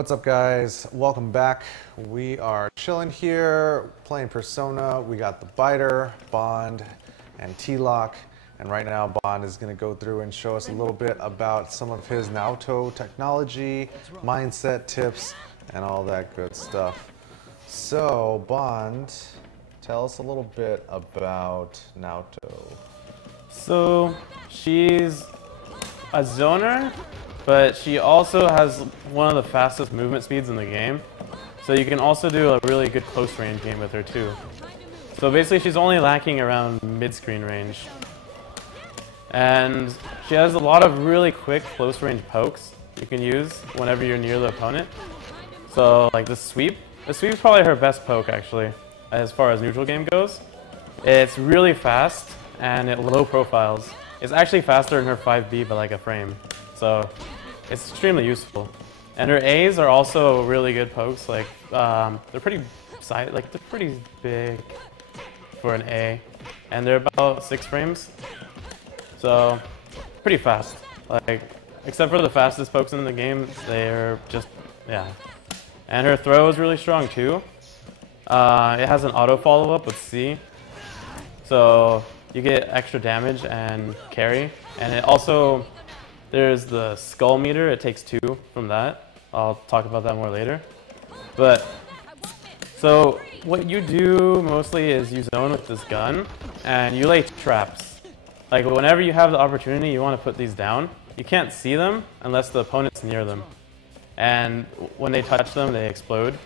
What's up, guys? Welcome back. We are chilling here, playing Persona. We got the Biter, Bond, and t-loc. And right now, Bond is going to go through and show us a little bit about some of his Naoto technology, mindset tips, and all that good stuff. So, Bond, tell us a little bit about Naoto. So, she's a zoner, but she also has one of the fastest movement speeds in the game. So you can also do a really good close range game with her too. So basically she's only lacking around mid-screen range. And she has a lot of really quick close range pokes you can use whenever you're near the opponent. So like the sweep is probably her best poke actually, as far as neutral game goes. It's really fast and it low profiles. It's actually faster than her 5B by like a frame. So it's extremely useful. And her A's are also really good pokes. Like they're pretty big for an A. And they're about 6 frames. So pretty fast. Like except for the fastest pokes in the game, they're just And her throw is really strong too. It has an auto follow-up with C. So you get extra damage and carry. And it also there's the skull meter, it takes 2 from that. I'll talk about that more later. But, so what you do mostly is you zone with this gun, and you lay traps. Like whenever you have the opportunity, you want to put these down. You can't see them unless the opponent's near them. And when they touch them, they explode.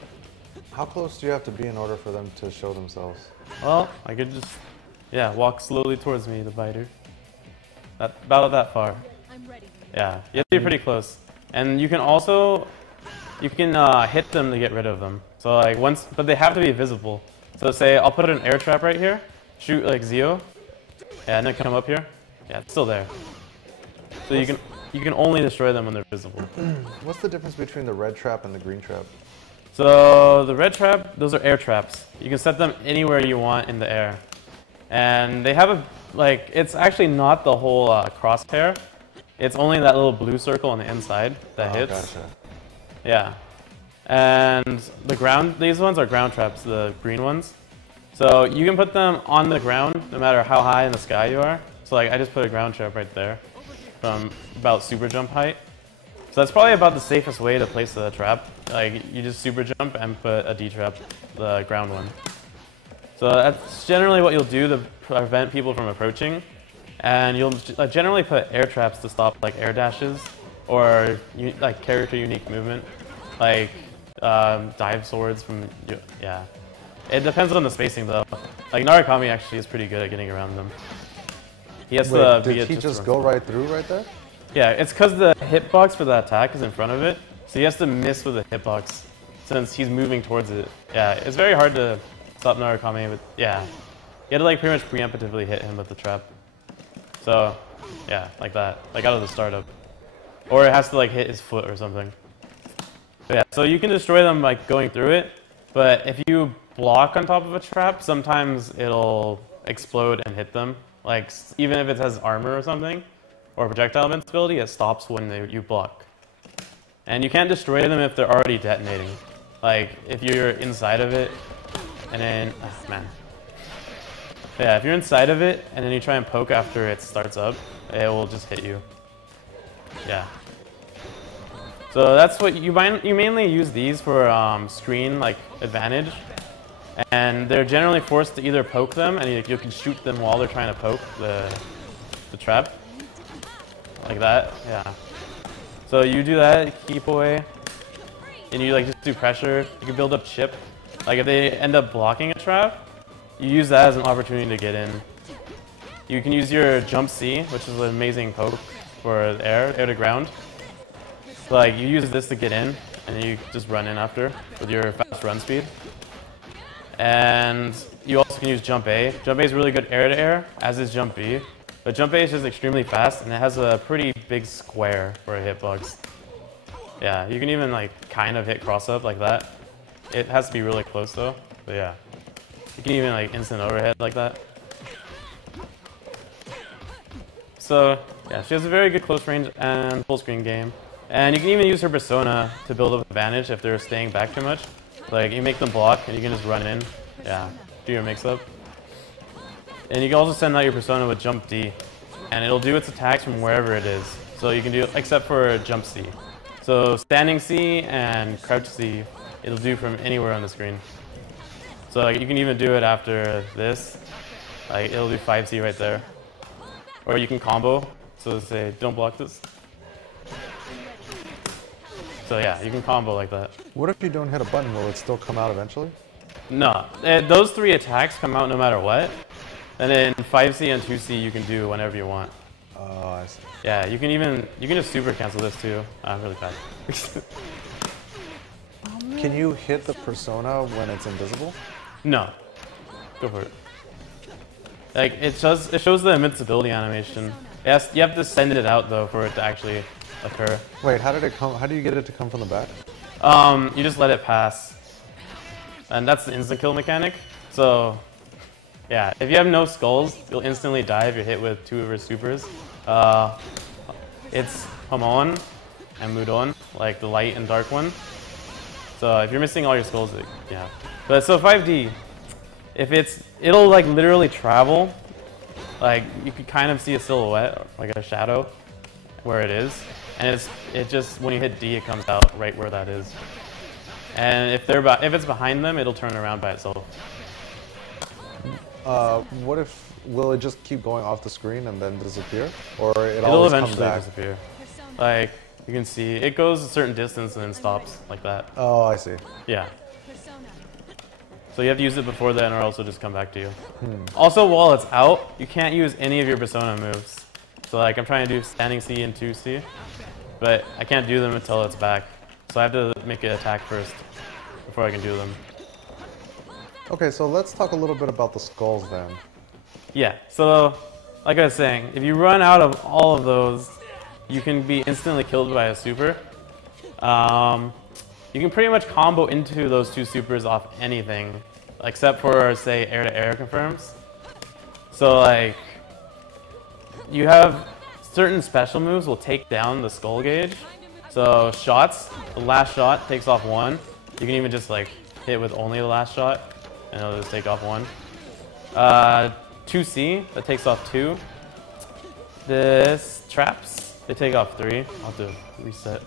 How close do you have to be in order for them to show themselves? Well, I could just, walk slowly towards me, the biter. About that far. Yeah, you have to be pretty close. And you can also, hit them to get rid of them. So like but they have to be visible. So say I'll put an air trap right here, shoot like Zio, and then come up here. Yeah, it's still there. So you can only destroy them when they're visible. What's the difference between the red trap and the green trap? So the red trap, those are air traps. You can set them anywhere you want in the air. And they have it's actually not the whole crosshair. It's only that little blue circle on the inside that hits. Gotcha. Yeah. And these ones are ground traps, the green ones. So you can put them on the ground no matter how high in the sky you are. So like I just put a ground trap right there from about super jump height. So that's probably about the safest way to place the trap. Like you just super jump and put a D trap, the ground one. So that's generally what you'll do to prevent people from approaching. And you'll generally put air traps to stop like air dashes or like character unique movement, like dive swords from, It depends on the spacing though. Like Narukami actually is pretty good at getting around them. He has to did he just go right through right there? Yeah, it's because the hitbox for the attack is in front of it, so he has to miss with the hitbox since he's moving towards it. Yeah, it's very hard to stop Narukami, but you had to like pretty much preemptively hit him with the trap. So, like that, like out of the startup. Or it has to like hit his foot or something. But yeah, so you can destroy them like going through it, but if you block on top of a trap, sometimes it'll explode and hit them. Like even if it has armor or something, or projectile invincibility, it stops when you block. And you can't destroy them if they're already detonating. Like if you're inside of it, and then, Yeah, if you're inside of it and then you try and poke after it starts up, it will just hit you. Yeah. So that's what you mainly use these for screen like advantage, and they're generally forced to either poke them and you can shoot them while they're trying to poke the trap, like that. Yeah. So you do that, keep away, and you like just do pressure. You can build up chip. Like if they end up blocking a trap, you use that as an opportunity to get in. You can use your jump C, which is an amazing poke for air to ground. So like you use this to get in, and you just run in after with your fast run speed. And you also can use jump A. Jump A is really good air to air, as is jump B. But jump A is just extremely fast, and it has a pretty big square for a hitbox. Yeah, you can even like kind of hit cross up like that. It has to be really close though, but yeah. You can even like instant overhead like that. So yeah, she has a very good close range and full screen game. And you can even use her persona to build up advantage if they're staying back too much. Like, you make them block, and you can just run in. Yeah, do your mix-up. And you can also send out your persona with jump D, and it'll do its attacks from wherever it is. So you can do, except for jump C. So standing C and crouch C, it'll do from anywhere on the screen. So like, you can even do it after this. Like, it'll do 5C right there. Or you can combo. So say, don't block this. So yeah, you can combo like that. What if you don't hit a button? Will it still come out eventually? No, those 3 attacks come out no matter what. And then 5C and 2C you can do whenever you want. Oh, I see. Yeah, you can just super cancel this too. Really fast. Can you hit the persona when it's invisible? No. Go for it. Like, it shows the invincibility animation. Yes, you have to send it out though for it to actually occur. Wait, how did it come? How do you get it to come from the back? You just let it pass. And that's the instant kill mechanic. So, yeah, if you have no skulls, you'll instantly die if you're hit with 2 of her supers. It's Hamon and Mudon, like the light and dark one. So if you're missing all your skulls, yeah. But so 5D, it'll like literally travel. Like, you could kind of see a silhouette, like a shadow, where it is. And it just, when you hit D, it comes out right where that is. And if it's behind them, it'll turn around by itself. Will it just keep going off the screen and then disappear? Or it'll It'll always eventually come back? disappear. Like, you can see, it goes a certain distance and then stops, like that. Oh, I see. Yeah. So you have to use it before then or else it'll just come back to you. Also, while it's out, you can't use any of your persona moves. So like, I'm trying to do standing C and 2C, but I can't do them until it's back. So I have to make it attack first before I can do them. Okay, so let's talk a little bit about the skulls then. Yeah, so like I was saying, if you run out of all of those, you can be instantly killed by a super. You can pretty much combo into those 2 supers off anything, except for, say, air-to-air confirms. So like, you have certain special moves will take down the skull gauge. So shots, the last shot takes off 1. You can even just like hit with only the last shot, and it'll just take off 1. 2C, that takes off 2. This traps, they take off 3. I'll have to reset.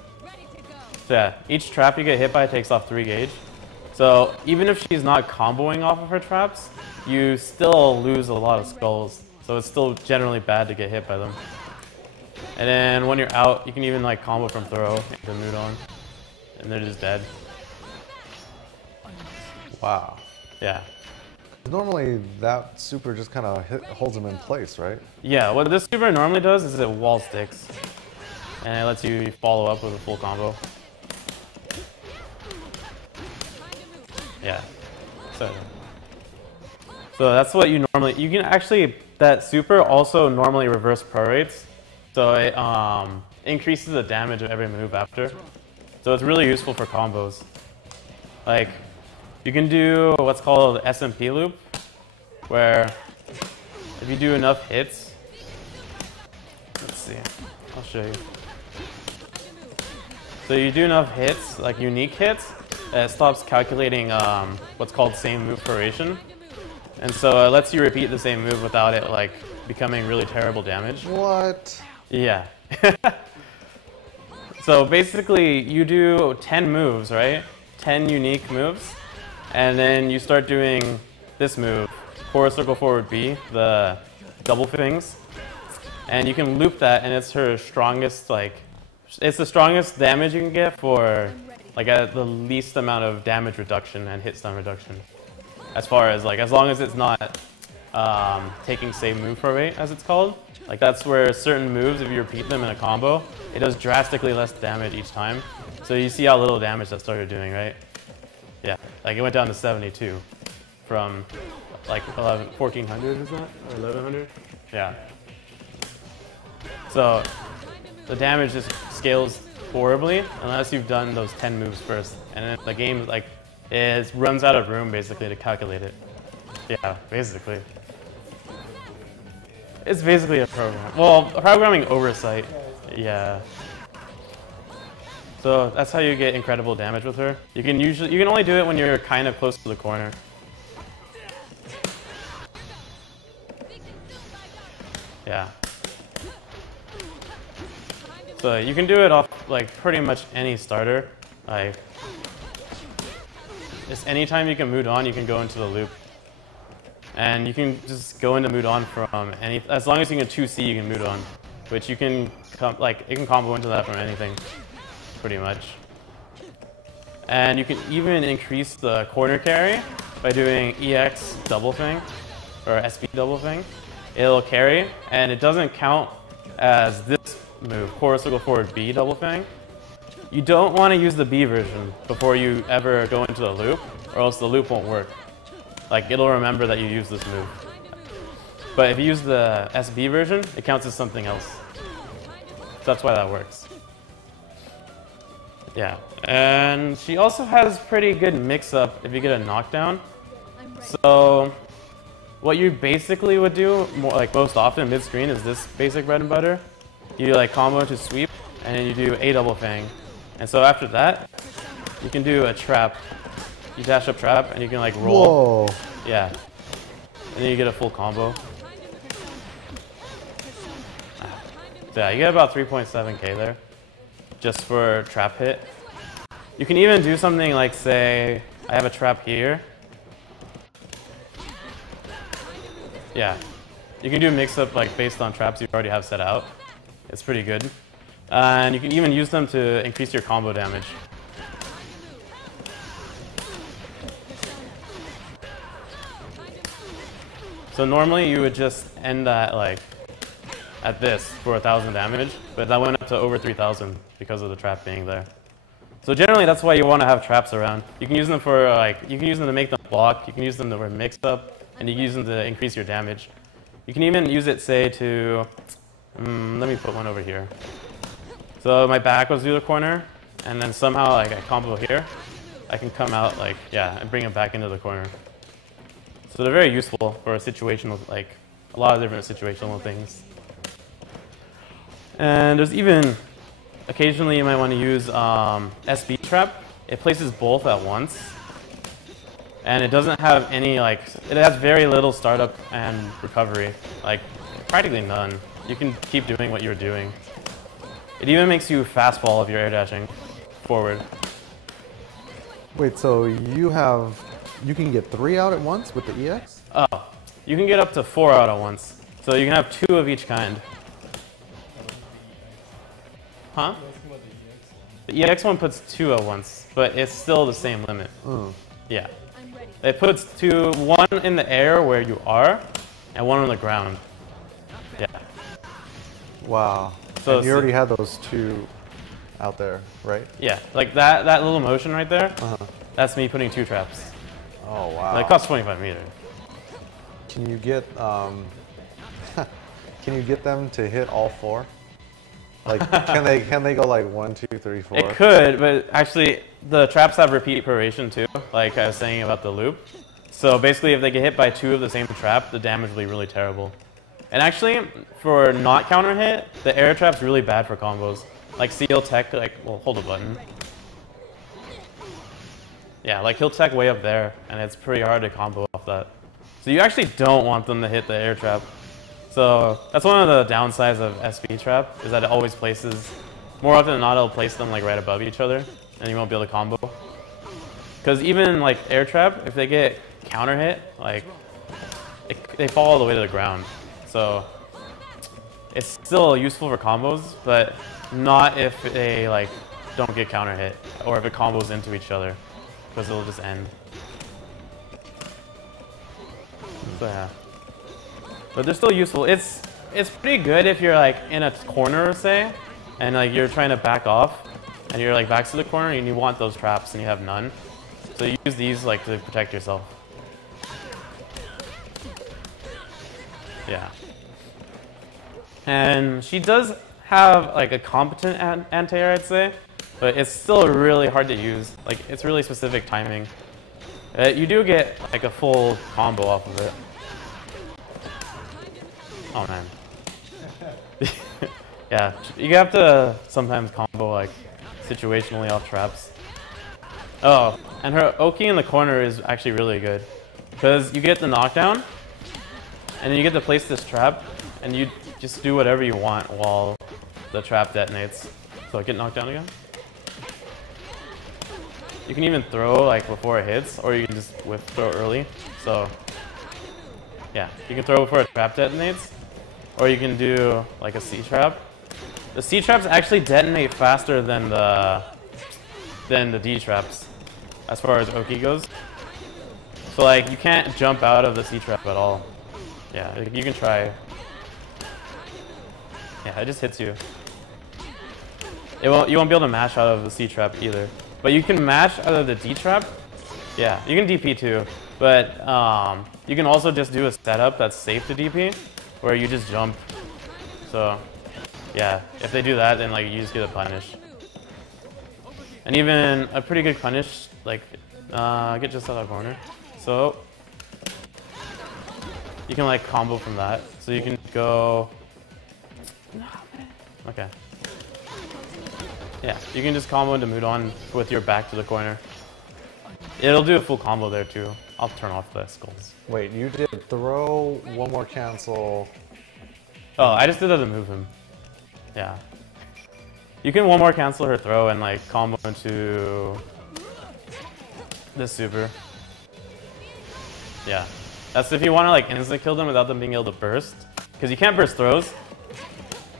So yeah, each trap you get hit by takes off 3 gauge. So even if she's not comboing off of her traps, you still lose a lot of skulls. So it's still generally bad to get hit by them. And then when you're out, you can even like combo from throw into Mudon, and they're just dead. Wow. Yeah. Normally, that super just kind of holds them in place, right? Yeah, what this super normally does is it wall sticks, and it lets you follow up with a full combo. Yeah. So that's what you normally, you can actually, that super also normally reverse prorates. So it increases the damage of every move after. So it's really useful for combos. Like, you can do what's called SMP loop, where if you do enough hits, let's see, I'll show you. So you do enough hits, like unique hits, it stops calculating what's called same move proration. And so it lets you repeat the same move without it like becoming really terrible damage. What? Yeah. So basically you do 10 moves, right? 10 unique moves. And then you start doing this move, forward circle forward B, the double things. And you can loop that, and it's her strongest, like, it's the strongest damage you can get for like the least amount of damage reduction and hit stun reduction. As far as like, as long as it's not taking same move pro rate, as it's called. Like that's where certain moves, if you repeat them in a combo, it does drastically less damage each time. So you see how little damage that started doing, right? Yeah, like it went down to 72 from like 1400, is that? Or 1100? Yeah. So the damage just scales horribly unless you've done those 10 moves first. And then the game like runs out of room basically to calculate it. Yeah, basically. It's basically a program. Well, a programming oversight. Yeah. So that's how you get incredible damage with her. You can only do it when you're kind of close to the corner. Yeah. So you can do it off like pretty much any starter. Like just anytime you can move on, you can go into the loop. And you can just go into Mudon from any, as long as you can 2C, you can Mudon, which you can, it can combo into that from anything, pretty much. And you can even increase the corner carry by doing EX double thing, or SB double thing. It'll carry, and it doesn't count as this move, chorus will go forward B double thing. You don't want to use the B version before you ever go into the loop, or else the loop won't work. Like, it'll remember that you used this move. But if you use the SB version, it counts as something else. So that's why that works. Yeah, and she also has pretty good mix-up if you get a knockdown. So what you basically would do, most often mid-screen, is this basic bread and butter. You like combo into sweep, and then you do A double fang. And so after that, you can do a trap. You dash up trap, and you can like roll. Whoa. Yeah. And then you get a full combo. So yeah, you get about 3.7k there, just for trap hit. You can even do something like, say, I have a trap here. Yeah. You can do mix-up based on traps you already have set out. It's pretty good. And you can even use them to increase your combo damage. So normally you would just end that at this for 1,000 damage, but that went up to over 3,000 because of the trap being there. So generally that's why you want to have traps around. You can use them for you can use them to make them block, you can use them to mix up, and you can use them to increase your damage. You can even use it, say, to, let me put one over here. So my back goes through the corner, and then somehow I combo here. I can come out and bring it back into the corner. So they're very useful for a situational, a lot of different situational things. And there's even, occasionally you might want to use SB trap. It places both at once. And it doesn't have any, it has very little startup and recovery. Practically none. You can keep doing what you're doing. It even makes you fast fall if you're air dashing forward. Wait, so you can get 3 out at once with the EX? Oh, you can get up to 4 out at once. So you can have 2 of each kind. Huh? The EX one puts 2 at once, but it's still the same limit. Yeah. It puts 2, 1 in the air where you are, and 1 on the ground. Yeah. Wow. So you already had those 2 out there, right? Yeah, that little motion right there, that's me putting 2 traps. Oh, wow. It costs 25 meters. Can you get can you get them to hit all 4? Can they go 1, 2, 3, 4? It could, but actually the traps have repeat iteration too, like I was saying about the loop. So basically if they get hit by 2 of the same trap, the damage will be really terrible. And actually, for not counter hit, the air trap's really bad for combos. Like Seal Tech, well, hold a button. Yeah, he'll tech way up there, and it's pretty hard to combo off that. So you actually don't want them to hit the air trap. So that's one of the downsides of SB trap, is that it always places, more often than not, it'll place them right above each other, and you won't be able to combo. Because even air trap, if they get counter hit, they fall all the way to the ground. So it's still useful for combos, but not if they don't get counter hit, or if it combos into each other, because it'll just end. So yeah. But they're still useful. It's pretty good if you're in a corner, say, and you're trying to back off, and you're back to the corner and you want those traps and you have none. So you use these to protect yourself. Yeah. And she does have a competent anti-air, I'd say, but it's still really hard to use. It's really specific timing. You do get a full combo off of it. Oh man. Yeah, you have to sometimes combo situationally off traps. Oh, and her Oki in the corner is actually really good. Because you get the knockdown, and then you get to place this trap, and you just do whatever you want while the trap detonates. So get knocked down again. You can even throw like before it hits, or you can just whip throw early. So yeah, you can throw before a trap detonates, or you can do like a C trap. The C traps actually detonate faster than the D traps, as far as Oki goes. So like you can't jump out of the C trap at all. Yeah, you can try. Yeah, it just hits you. You won't be able to mash out of the C trap either. But you can mash out of the D trap. Yeah, you can DP too. But you can also just do a setup that's safe to DP, where you just jump. So yeah, if they do that, then like you just get a punish. And even a pretty good punish, like get just out of the corner. So you can like combo from that. So you can go. Okay. Yeah, you can just combo into Mudon with your back to the corner. It'll do a full combo there too. I'll turn off the skulls. Wait, you did throw, one more cancel. Oh, I just did that to move him. Yeah. You can one more cancel her throw and like combo into this super. Yeah. That's if you want to like instant kill them without them being able to burst. Because you can't burst throws.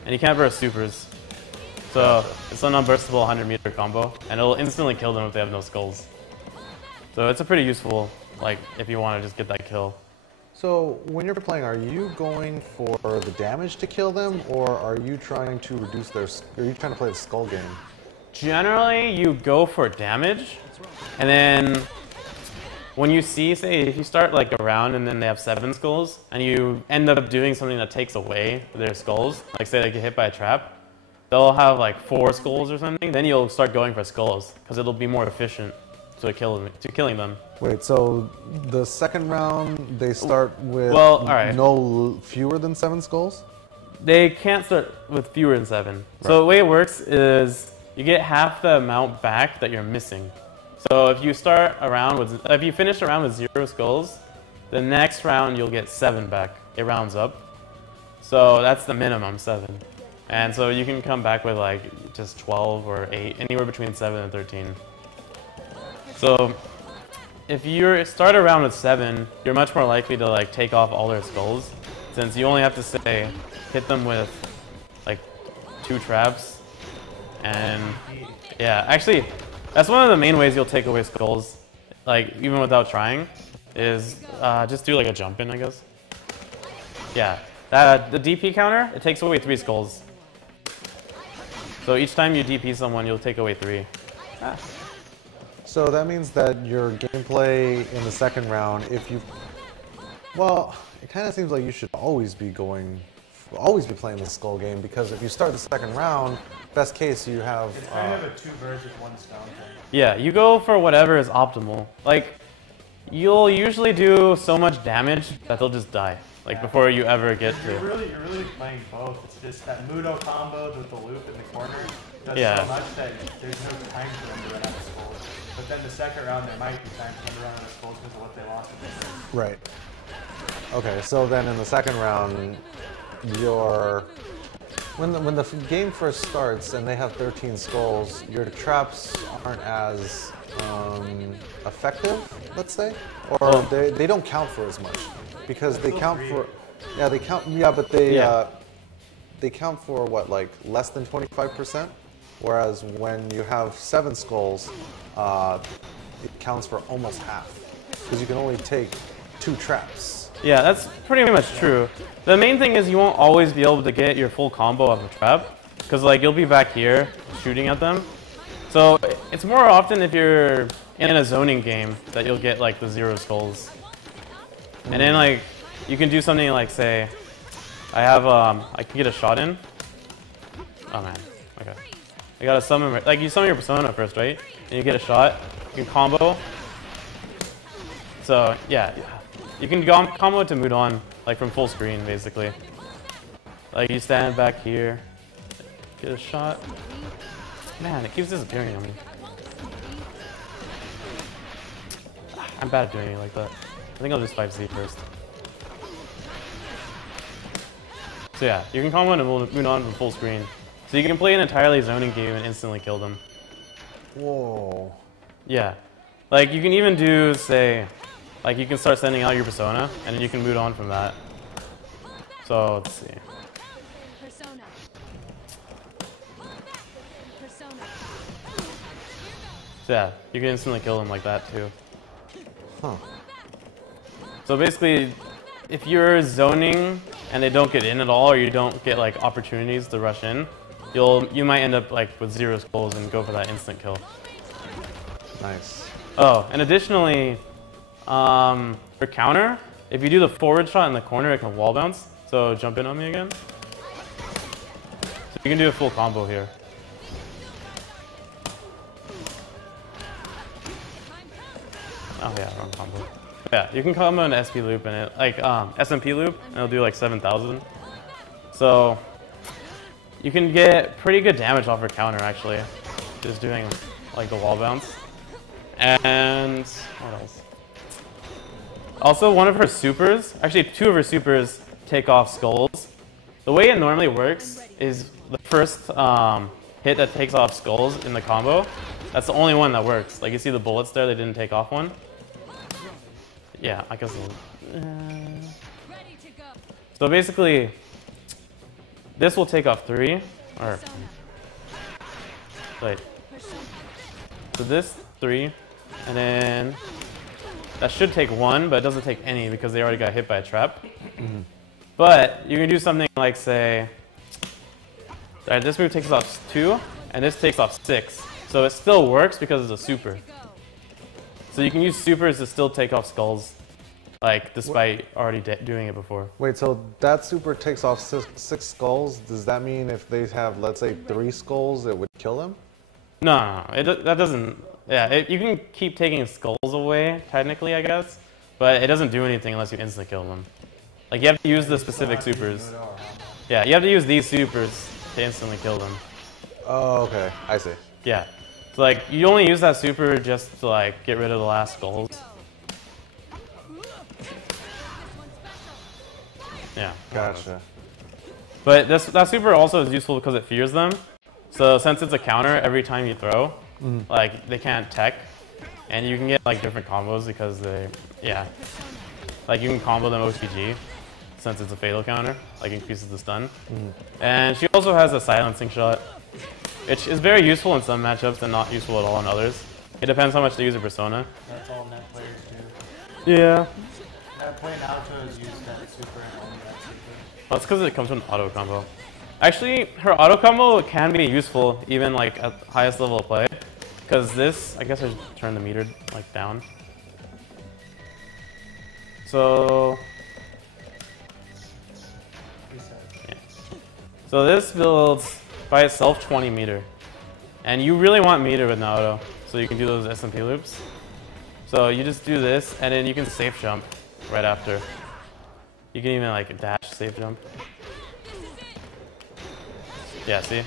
And you can't burst supers. So it's an unburstable 100-meter combo, and it'll instantly kill them if they have no skulls. So it's a pretty useful, like, if you want to just get that kill. So when you're playing, are you going for the damage to kill them, or are you trying to reduce their? Are you trying to play the skull game? Generally, you go for damage, and then when you see, say, if you start like a round and then they have 7 skulls, and you end up doing something that takes away their skulls, like say they get hit by a trap. They'll have like 4 skulls or something, then you'll start going for skulls, because it'll be more efficient to killing them. Wait, so the second round, they start with no fewer than 7 skulls? They can't start with fewer than 7. Right. So the way it works is you get half the amount back that you're missing. So if you start a round with, if you finish a round with 0 skulls, the next round you'll get 7 back. It rounds up. So that's the minimum, 7. And so you can come back with like just 12 or 8, anywhere between 7 and 13. So if you start a round with 7, you're much more likely to like take off all their skulls, since you only have to say hit them with like 2 traps. And yeah, actually that's one of the main ways you'll take away skulls, like even without trying, is just do like a jump in, I guess. Yeah, the DP counter, it takes away 3 skulls. So each time you DP someone, you'll take away 3. Ah. So that means that your gameplay in the second round, if you, well, it kind of seems like you should always be playing the skull game, because if you start the second round, best case you have. It's kind of a 2 birds with 1 stone thing. Yeah, you go for whatever is optimal. Like, you'll usually do so much damage that they'll just die. Like before you ever get to. You're really playing both. It's just that Mudo combo with the loop in the corner does Yeah. so much that there's no time for them to run out of skulls. But then the second round, there might be time for them to run out of skulls because of what they lost in the first. Right. Okay, so then in the second round, when the game first starts and they have 13 skulls, your traps aren't as effective, let's say, or they don't count for as much, because they count for but they count for what, like less than 25%, whereas when you have 7 skulls, it counts for almost half, because you can only take 2 traps. Yeah, that's pretty much true. The main thing is you won't always be able to get your full combo of a trap, because like you'll be back here shooting at them. So it's more often if you're in a zoning game that you'll get like the 0 skulls. And then like you can do something like, say, I can get a shot in. Oh man, okay. I gotta summon, like you summon your persona first, right? And you get a shot, you can combo. So yeah, you can combo to Mudon, like from full screen basically. Like you stand back here, get a shot. Man, it keeps disappearing on me. I'm bad at doing it like that. I think I'll just 5Z first. So yeah, you can combo and move on from full screen. So you can play an entirely zoning game and instantly kill them. Whoa. Yeah. Like you can even do, say, like you can start sending out your persona and then you can move on from that. So let's see. So yeah, you can instantly kill them like that too. Huh. So basically, if you're zoning and they don't get in at all, or you don't get like opportunities to rush in, you might end up like with 0 skulls and go for that instant kill. Nice. Oh, and additionally, for counter, if you do the forward shot in the corner, it can wall bounce. So jump in on me again. So you can do a full combo here. Oh yeah, wrong combo. Yeah, you can combo an SP loop and it like SMP loop, and it'll do like 7,000. So you can get pretty good damage off her counter actually, just doing like the wall bounce. And what else? Also, one of her supers, actually 2 of her supers, take off skulls. The way it normally works is the first hit that takes off skulls in the combo. That's the only one that works. Like you see the bullets there, they didn't take off one. Yeah, I guess. So basically, this will take off 3, or wait. So this 3, and then that should take 1, but it doesn't take any because they already got hit by a trap. Mm-hmm. But you can do something like say, alright, this move takes off 2, and this takes off 6. So it still works because it's a super. So you can use supers to still take off skulls, like despite already doing it before. Wait, so that super takes off 6 skulls. Does that mean if they have, let's say, 3 skulls, it would kill them? No, that doesn't. Yeah, you can keep taking skulls away, technically, I guess, but it doesn't do anything unless you instantly kill them. Like you have to use the specific supers. Yeah, you have to use these supers to instantly kill them. Oh, okay. I see. Yeah. So like you only use that super just to like get rid of the last skulls. Yeah. Gotcha. But that super also is useful because it fears them. So since it's a counter every time you throw, like they can't tech, and you can get like different combos because they, yeah, like you can combo them OTG since it's a fatal counter, like increases the stun. And she also has a silencing shot, which is very useful in some matchups and not useful at all in others. It depends how much they use a persona. That's all net players do. Yeah. Net play Naoto has used that super and only that super. Well, that's because it comes with an auto combo. Actually, her auto combo can be useful even like at highest level of play, because this, I guess I should turn the meter like down. So, yeah. So this builds by itself 20 meter, and you really want meter with Naoto, so you can do those SMP loops. So you just do this, and then you can safe jump right after. You can even like dash safe jump. Yeah, see?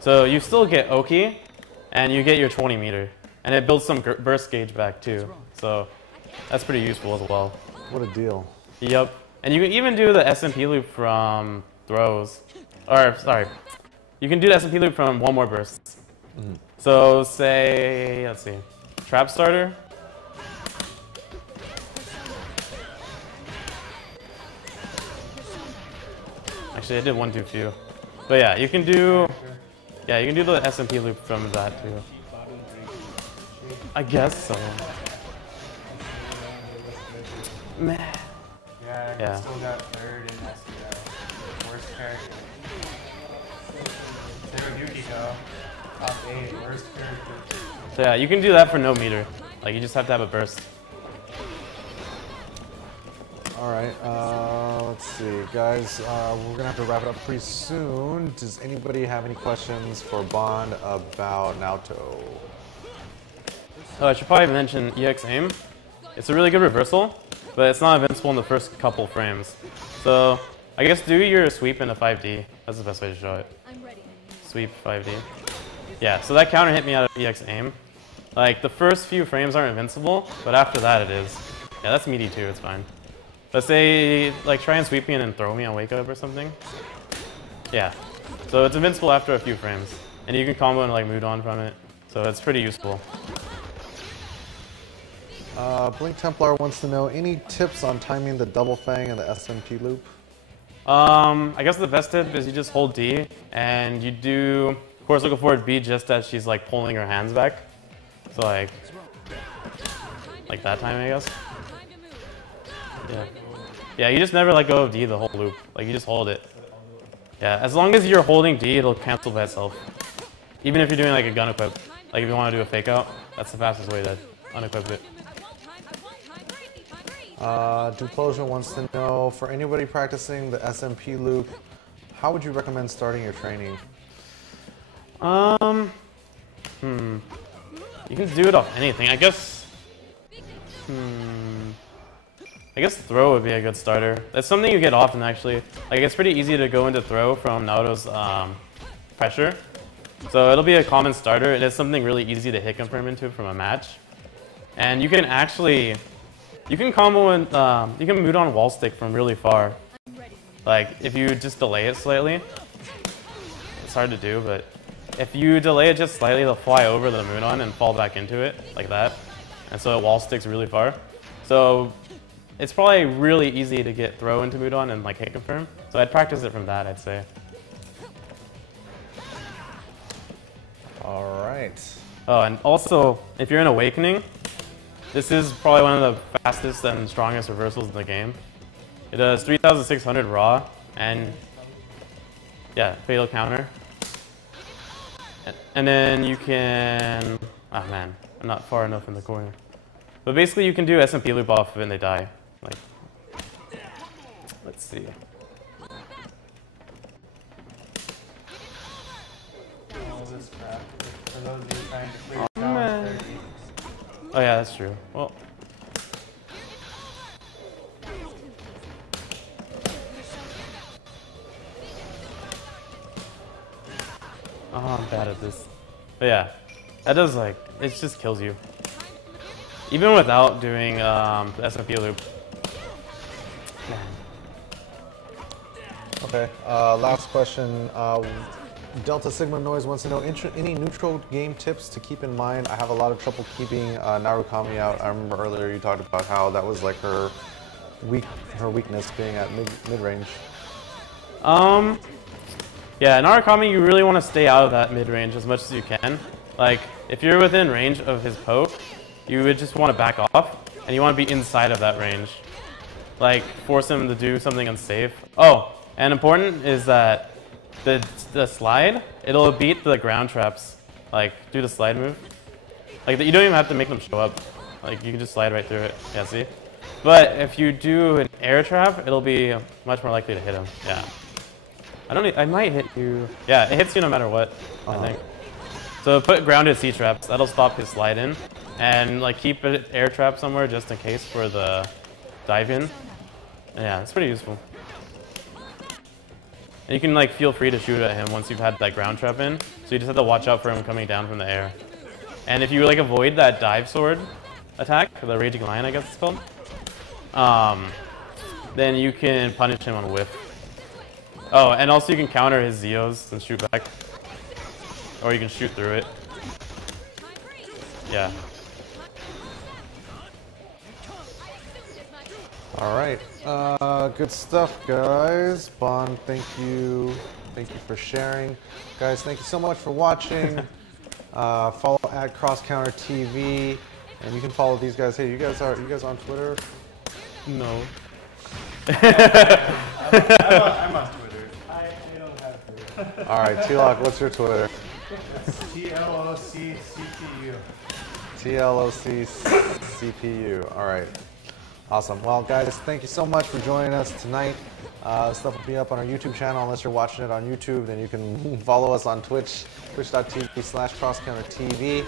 So you still get Oki, and you get your 20 meter. And it builds some burst gauge back too. So that's pretty useful as well. What a deal. Yep. And you can even do the SMP loop from throws. Or, sorry. You can do the SMP loop from one more burst. So say, let's see, trap starter. Actually, I did one too few. But yeah, you can do the SMP loop from that too. I guess so. Meh. Yeah, you still got 3rd in SEO. Worst character. Zero Yukiko. Top 8, worst character. So yeah, you can do that for no meter. Like you just have to have a burst. All right, let's see, guys. We're gonna have to wrap it up pretty soon. Does anybody have any questions for Bond about Naoto? I should probably mention EX aim. It's a really good reversal, but it's not invincible in the first couple frames. So I guess do your sweep into 5D. That's the best way to show it. Sweep 5D. Yeah, so that counter hit me out of EX aim. Like, the first few frames aren't invincible, but after that it is. Yeah, that's meaty too, it's fine. But say, like, try and sweep me and then throw me on wake up or something. Yeah. So it's invincible after a few frames. And you can combo and, like, mood on from it. So it's pretty useful. Blink Templar wants to know, any tips on timing the double fang and the SMP loop? I guess the best tip is you just hold D, and you do, of course, look forward B just as she's, like, pulling her hands back. So, like that time, I guess. Yeah. Yeah, you just never let go of D the whole loop. Like, you just hold it. Yeah, as long as you're holding D, it'll cancel by itself. Even if you're doing, like, a gun equip. Like, if you want to do a fake out, that's the fastest way to unequip it. Duplosion wants to know, for anybody practicing the SMP loop, how would you recommend starting your training? You can do it off anything. I guess throw would be a good starter. That's something you get often, actually. Like, it's pretty easy to go into throw from Naoto's pressure. So it'll be a common starter. It is something really easy to hit confirm into from a match. And you can actually, you can combo and you can mood on wall stick from really far. Like, if you just delay it slightly. It's hard to do, but if you delay it just slightly, they'll fly over the moon on and fall back into it, like that. And so it wall sticks really far. So it's probably really easy to get throw into mood on and, like, hit confirm. So I'd practice it from that, I'd say. All right. Oh, and also, if you're in Awakening, this is probably one of the fastest and strongest reversals in the game. It does 3,600 raw, and yeah, fatal counter. And then you can, oh man, I'm not far enough in the corner. But basically you can do SMP loop off of it and they die. Like, let's see. All this crap. For those of you trying to clear Oh, man. Oh yeah, that's true. Well, oh, I'm bad at this. But yeah, that does, like, it just kills you. Even without doing the SMP loop. Man. Okay, last question. Delta Sigma Noise wants to know, any neutral game tips to keep in mind? I have a lot of trouble keeping Narukami out. I remember earlier you talked about how that was like her weakness, being at mid-range. Yeah, Narukami, you really want to stay out of that mid-range as much as you can. Like, if you're within range of his poke, you would just want to back off, and you want to be inside of that range. Like, force him to do something unsafe. Oh, and important is that the slide, it'll beat the ground traps. Like, do the slide move. Like, you don't even have to make them show up. Like, you can just slide right through it. Yeah, see? But if you do an air trap, it'll be much more likely to hit him. Yeah. I might hit you. Yeah, it hits you no matter what, I think. So put grounded C traps. That'll stop his slide in. And, like, keep it air trap somewhere just in case for the dive in. And yeah, it's pretty useful. And you can, like, feel free to shoot at him once you've had that ground trap in. So you just have to watch out for him coming down from the air. And if you, like, avoid that dive sword attack, or the Raging Lion, I guess it's called, then you can punish him on whiff. Oh, and also you can counter his Zeos and shoot back. Or you can shoot through it. Yeah. All right, good stuff, guys. Bond, thank you for sharing. Guys, thank you so much for watching. Follow at CrossCounter TV, and you can follow these guys. Hey, you guys on Twitter? No. I'm on Twitter. I actually don't have Twitter. All right, t-loc, what's your Twitter? It's TLOC-CPU. TLOC-CPU. All right. Awesome. Well, guys, thank you so much for joining us tonight. Stuff will be up on our YouTube channel. Unless you're watching it on YouTube, then you can follow us on Twitch, twitch.tv/CrossCounterTV.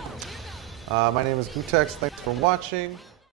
My name is Gutex. Thanks for watching.